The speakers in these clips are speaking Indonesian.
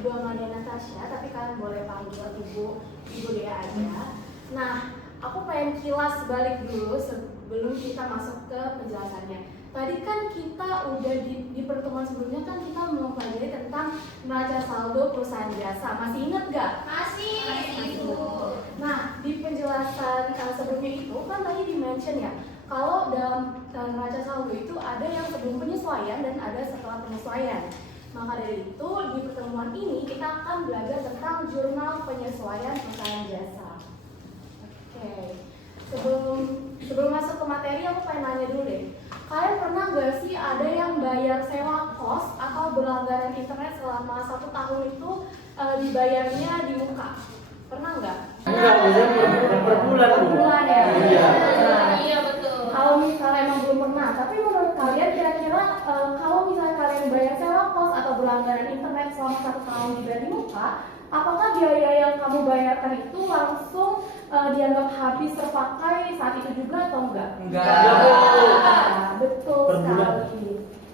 Ibu Amalia Natasha, tapi kalian boleh panggil Ibu Dea aja. Nah, aku pengen kilas balik dulu sebelum kita masuk ke penjelasannya. Tadi kan kita udah di pertemuan sebelumnya kan kita mempelajari tentang neraca saldo perusahaan jasa. Masih ingat gak? Masih, Ibu. Nah, di penjelasan sebelumnya itu kan tadi di-mention ya, kalau dalam neraca saldo itu ada yang sebelum penyesuaian dan ada setelah penyesuaian. Maka dari itu di pertemuan ini kita akan belajar tentang jurnal penyesuaian perusahaan jasa. Oke. Sebelum masuk ke materi aku pengen nanya dulu deh. Kalian pernah gak sih ada yang bayar sewa kos atau berlangganan internet selama 1 tahun itu dibayarnya di muka? Pernah nggak? Enggak, per bulan. Per bulan ya? Iya. Iya, betul. Kalau misalnya emang belum pernah, tapi menurut kalian kira-kira kalau misalnya kalian bayar sewa kos atau berlangganan internet selama 1 tahun dibayar di muka, apakah biaya yang kamu bayarkan itu langsung dianggap habis terpakai saat itu juga atau enggak? Enggak. Betul Per bulan. sekali.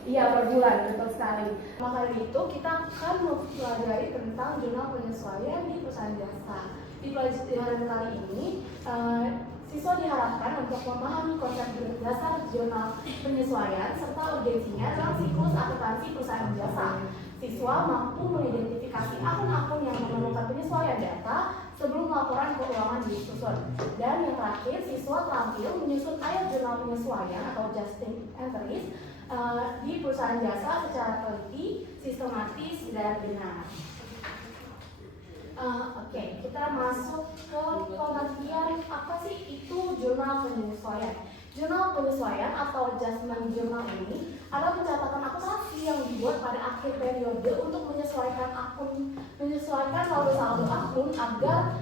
Iya, per bulan, betul sekali. Maka dari itu kita akan mempelajari tentang jurnal penyesuaian di perusahaan jasa. Di pelajaran kali ini, siswa diharapkan untuk memahami konsep dasar jurnal penyesuaian serta urgensinya dalam siklus akuntansi perusahaan jasa. Siswa mampu mengidentifikasi akun-akun yang memerlukan penyesuaian data sebelum laporan keuangan disusun. Dan yang terakhir, siswa terampil menyusun ayat jurnal penyesuaian atau adjusting entries di perusahaan jasa secara teliti, sistematis, dan benar. Oke, kita masuk ke pengertian apa sih itu jurnal penyesuaian. Jurnal penyesuaian atau adjustment journal ini adalah pencatatan akuntansi yang dibuat pada akhir periode untuk menyesuaikan saldo-saldo akun agar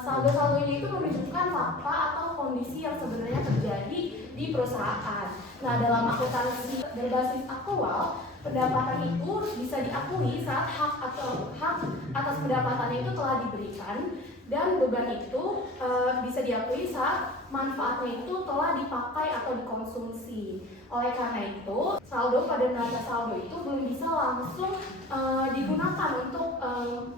saldo-saldo ini itu menunjukkan fakta atau kondisi yang sebenarnya terjadi di perusahaan. Nah, dalam akuntansi berbasis aktual, pendapatan itu bisa diakui saat hak atas pendapatannya itu telah diberikan, dan beban itu bisa diakui saat manfaatnya itu telah dipakai atau dikonsumsi. Oleh karena itu, saldo pada neraca saldo itu belum bisa langsung digunakan untuk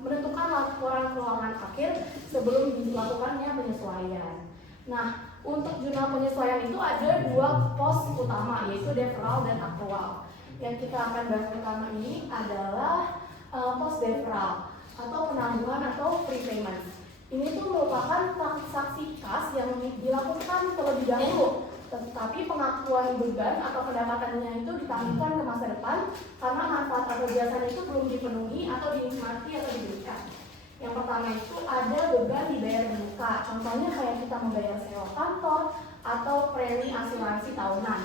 menentukan laporan keuangan akhir sebelum dilakukannya penyesuaian. Nah, untuk jurnal penyesuaian itu ada 2 pos utama, yaitu deferral dan aktual. Yang kita akan bahas pertama ini adalah pos deferral atau penangguhan atau prepayment. Ini tuh merupakan transaksi kas yang dilakukan terlebih dahulu, tetapi pengakuan beban atau pendapatannya itu ditangguhkan ke masa depan karena manfaat atau jasanya itu belum dipenuhi atau dinikmati atau diberikan. Yang pertama itu ada beban dibayar di muka, contohnya kayak kita membayar sewa kantor atau premi asuransi tahunan.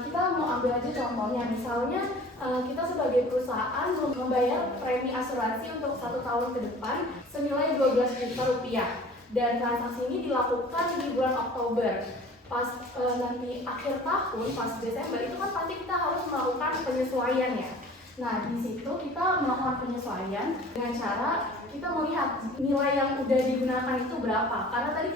Kita mau ambil aja contohnya, misalnya kita sebagai perusahaan membayar premi asuransi untuk 1 tahun ke depan senilai 12 juta rupiah, dan transaksi ini dilakukan di bulan Oktober. Pas nanti akhir tahun, pas Desember itu kan pasti kita harus melakukan penyesuaian ya. Nah, di situ kita melakukan penyesuaian dengan cara kita melihat nilai yang udah digunakan itu berapa, karena tadi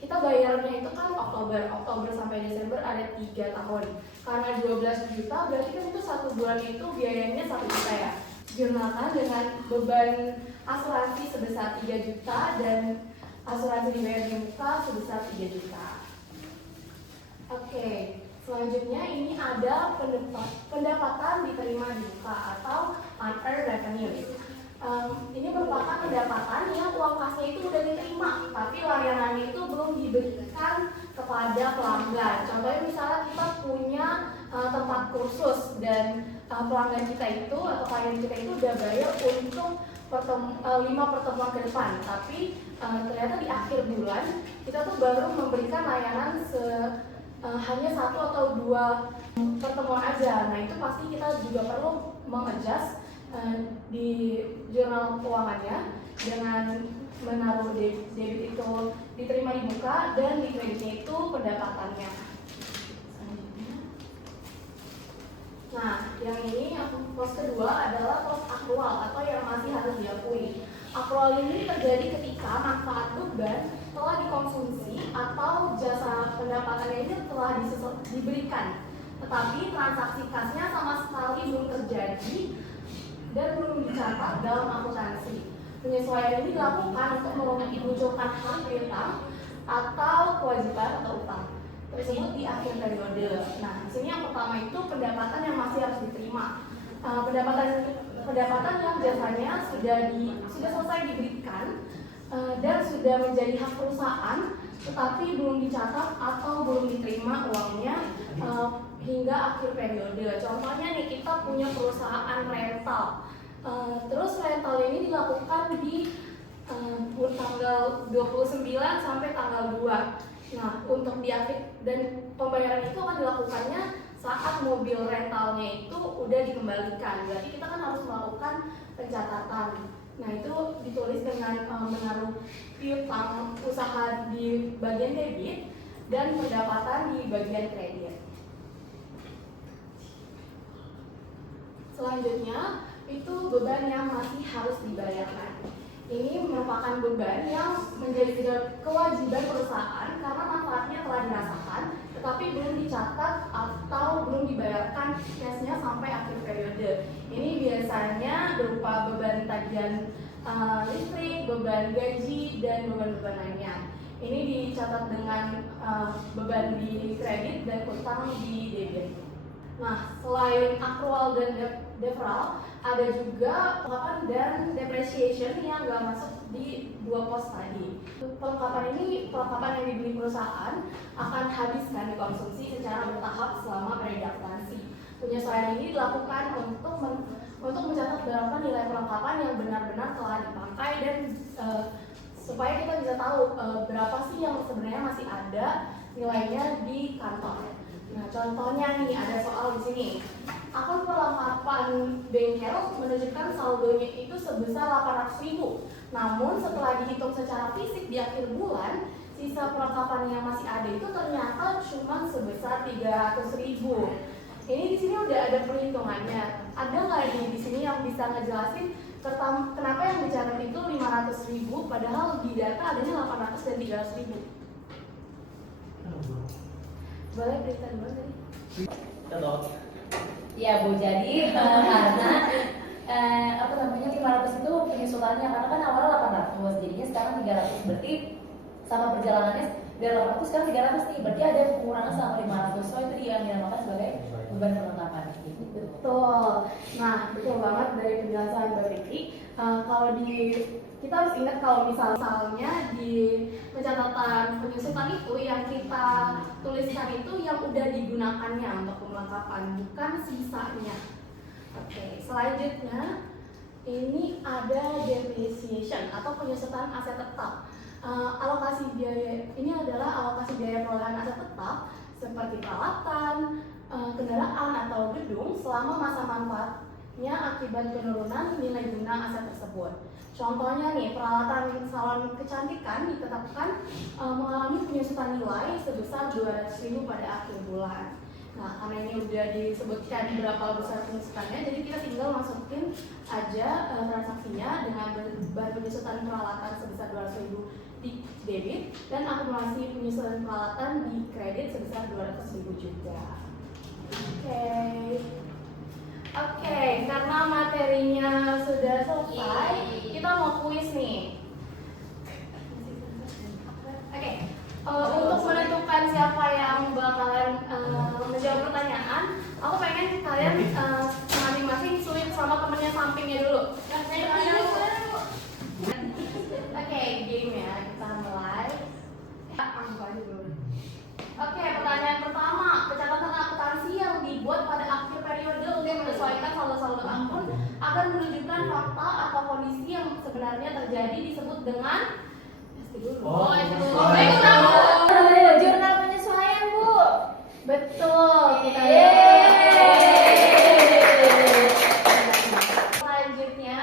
kita bayarnya itu kan Oktober sampai Desember ada 3 tahun. Karena 12 juta berarti kan itu 1 bulan itu biayanya 1 juta ya. Jurnalkan dengan beban asuransi sebesar 3 juta dan asuransi dibayar di muka sebesar 3 juta. Oke, selanjutnya ini ada pendapatan diterima di muka atau unearned revenue. Ini merupakan pendapatan yang uang kasnya itu sudah diterima, tapi layanannya itu belum diberikan kepada pelanggan. Contohnya misalnya kita punya tempat kursus dan pelanggan kita itu atau klien kita itu udah bayar untuk 5 pertemuan ke depan, tapi ternyata di akhir bulan kita tuh baru memberikan layanan hanya 1 atau 2 pertemuan aja. Nah, itu pasti kita juga perlu mengadjust di jurnal keuangannya dengan menaruh debit itu diterima di muka dan di kreditnya itu pendapatannya. Nah, yang ini pos kedua adalah pos akrual atau yang masih harus diakui. Akrual ini terjadi ketika manfaat beban telah dikonsumsi atau jasa pendapatannya ini telah diberikan, tetapi transaksi kasnya sama sekali belum terjadi dan belum dicatat dalam akuntansi. Penyesuaian ini dilakukan untuk memunculkan hak piutang atau kewajiban atau utang tersebut di akhir periode. Nah, di sini yang pertama itu pendapatan yang masih harus diterima. Pendapatan yang biasanya sudah selesai diberikan dan sudah menjadi hak perusahaan, tetapi belum dicatat atau belum diterima uangnya hingga akhir periode. Contohnya nih, kita punya perusahaan rental. Terus rental ini dilakukan di tanggal 29 sampai tanggal 2. Nah, untuk di akhir dan pembayaran itu akan dilakukannya saat mobil rentalnya itu udah dikembalikan. Berarti kita kan harus melakukan pencatatan. Nah, itu ditulis dengan menaruh piutang usaha di bagian debit dan pendapatan di bagian kredit. Selanjutnya, itu beban yang masih harus dibayarkan. Ini merupakan beban yang menjadi kewajiban perusahaan karena manfaatnya telah dirasakan, tetapi belum dicatat atau belum dibayarkan cashnya sampai akhir periode. Ini biasanya berupa beban tagihan listrik, beban gaji, dan beban-beban lainnya. Ini dicatat dengan beban di kredit dan utang di debit. Nah, selain accrual dan deferral, ada juga pelengkapan dan depreciation yang nggak masuk di dua pos tadi. Pelengkapan ini pelengkapan yang dibeli perusahaan akan habiskan dikonsumsi secara bertahap selama periode akuntansi. Penyesuaian ini dilakukan untuk mencatat berapa nilai perlengkapan yang benar-benar telah dipakai dan supaya kita bisa tahu berapa sih yang sebenarnya masih ada nilainya di kantor. Nah, contohnya nih ada soal di sini. Akun perlengkapan bengkel menunjukkan saldonya itu sebesar 800.000. Namun setelah dihitung secara fisik di akhir bulan, sisa perlengkapan yang masih ada itu ternyata cuma sebesar 300.000. Ini di sini udah ada perhitungannya. Ada nggak di sini yang bisa ngejelasin kenapa yang dicatat itu 500.000 padahal di data adanya 800 dan 300.000? Boleh berita dulu tadi? Ya Bu, jadi karena 500 itu penyusulannya, karena kan awalnya 800, jadinya sekarang 300, berarti sama perjalanannya dari 800 sekarang 300 nih, berarti ada pengurangan sama 500. So itu dia yang dinamakan sebagai beban perlengkapan gitu. Betul. Nah, betul banget dari penjelasan Mbak Vicky. Kita harus ingat kalau misalnya di pencatatan penyusutan itu yang kita tuliskan itu yang udah digunakannya untuk perlengkapan, bukan sisanya. Oke, selanjutnya ini ada depreciation atau penyusutan aset tetap. Alokasi biaya ini adalah alokasi biaya perolehan aset tetap seperti peralatan, kendaraan atau gedung selama masa manfaatnya akibat penurunan nilai guna aset tersebut. Contohnya nih, peralatan salon kecantikan ditetapkan mengalami penyusutan nilai sebesar 200.000 pada akhir bulan. Nah, karena ini udah disebutkan berapa besar penyusutannya, jadi kita tinggal masukin aja transaksinya dengan beban penyusutan peralatan sebesar 200.000 di debit dan akumulasi penyusutan peralatan di kredit sebesar 200.000 juga. Oke, karena materinya sudah selesai, kita mau kuis nih. Untuk menentukan siapa yang bakalan menjawab pertanyaan, aku pengen kalian masing-masing switch sama temennya sampingnya dulu. Oke, game ya, kita mulai. Oke, pertanyaan pertama, pencatatan akuntansi yang dibuat pada akhir periode untuk menyesuaikan saldo-saldo akun agar menunjukkan fakta atau kondisi yang sebenarnya terjadi disebut dengan jurnal penyesuaian, Bu. Betul. Selanjutnya,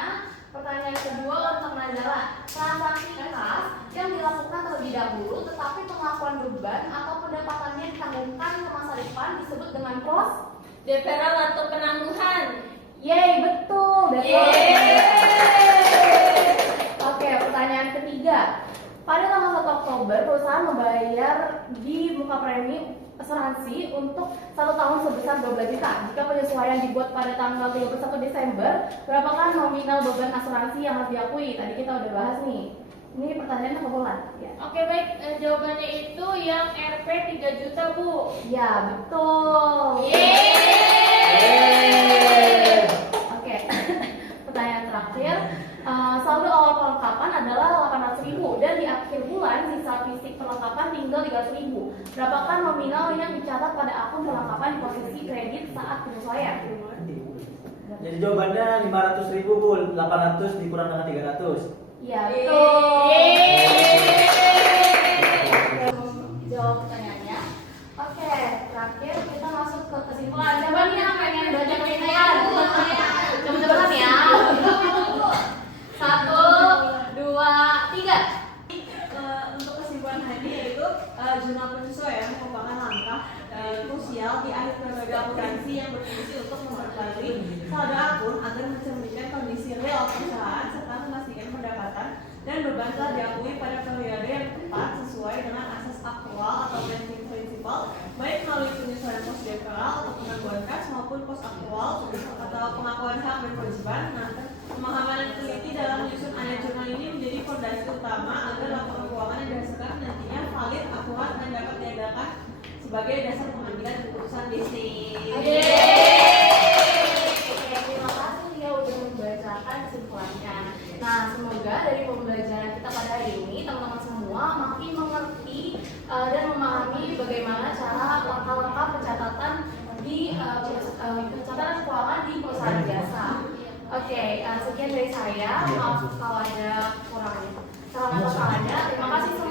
pertanyaan kedua untuk Najala. Transaksi kas yang dilakukan terlebih dahulu tetapi pengakuan beban atau pendapatannya ditanggungan ke masa depan disebut dengan pos Deferral atau penangguhan. Yeay, betul. Oke, pertanyaan ketiga. Pada tanggal 1 Oktober, perusahaan membayar di muka premi asuransi untuk 1 tahun sebesar 12 juta. Jika penyesuaian dibuat pada tanggal 31 Desember, berapakah nominal beban asuransi yang harus diakui? Tadi kita udah bahas nih. Ini pertanyaannya kebetulan. Ya. Oke baik, jawabannya itu yang RP 3 juta Bu. Ya, betul. Yeay. Oke. Pertanyaan terakhir. Saldo awal perlengkapan adalah 800.000 dan di akhir bulan sisa fisik perlengkapan tinggal 300.000. Berapakah nominal yang dicatat pada akun perlengkapan di posisi kredit saat penyesuaian? Jadi jawabannya 500.000 Bu, 800 dikurang dengan 300. Ya, betul. Jawab pertanyaannya. Oke, terakhir kita masuk ke kesimpulan. Siapa nih yang pengen baca kesimpulan? Cepet-cepetan ya. 1, 2, 3. Untuk kesimpulan hari ini yaitu jurnal penyesuaian merupakan langkah krusial di akhir periode akuntansi yang berfungsi untuk memperbarui saldo akun agar mencerminkan kondisi real perusahaan serta memastikan pendapatan dan beban telah diakui pada periode yang tepat sesuai dengan asas aktual atau prinsipal baik melalui penyesuaian pos deferral atau penangguhan kas maupun pos aktual atau pengakuan hak dan kewajiban. Nah, pemahaman yang teliti dalam menyusun ayat jurnal ini menjadi fondasi utama agar laporan keuangan yang dihasilkan nantinya valid, akurat, dan dapat diandalkan sebagai dasar pengambilan keputusan bisnis. Terima kasih ya udah membacakan kesimpulannya. Nah, semoga dari pembelajaran kita pada hari ini teman-teman semua makin mengerti dan memahami bagaimana cara langkah-langkah pencatatan di pencatatan keuangan di perusahaan jasa. Oke, sekian dari saya. Maaf kalau ada kurangnya. Salah kata salahnya. Terima kasih semua.